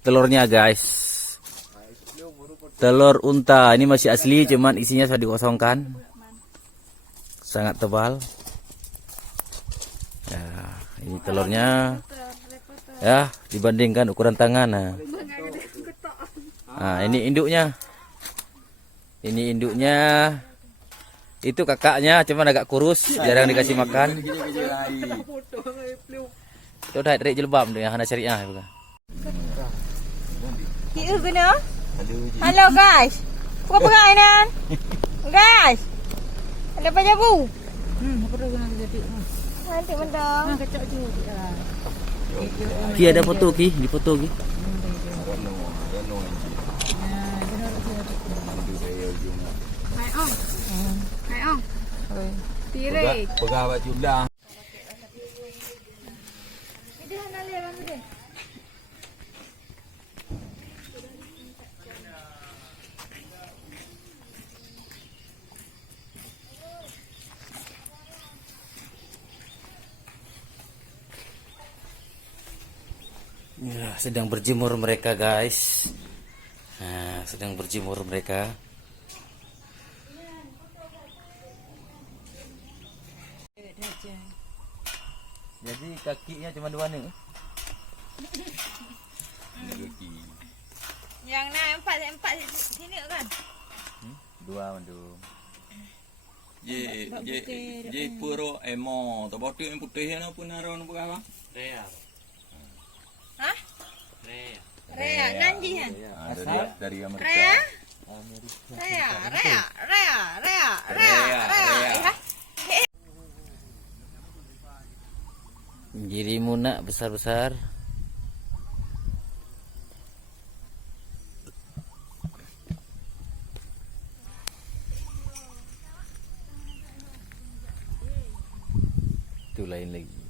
telurnya guys. Telur unta ini masih asli, cuman isinya sudah dikosongkan. Sangat tebal. Ya, ini telurnya. Ya, dibandingkan ukuran tangan. Nah, ini induknya. Ini induknya. Itu kakaknya, cuman agak kurus, jarang dikasih makan. Itu dah tarik jilbab tu yang hana syariah bukan. Chị ư cái nữa. Hello guys. Buka perai nan. Guys. Ada apa jabu? Nanti mendong. Ki ada foto Ki, di foto Ki. Phải không? Tí đây. Pegawai jumlah. Ya, sedang berjemur mereka guys. Nah, sedang berjemur mereka. Jadi kakinya cuma dua nih. Yang nak empat sini kan? Dua mendung. Ye puro emo. Tobotu yang putih na pun naron apa? Rea. Hah? Rea. Rea, nanti kan? Dari Amerika. Rea? Rea. Giri munak besar-besar. Itu lain lagi.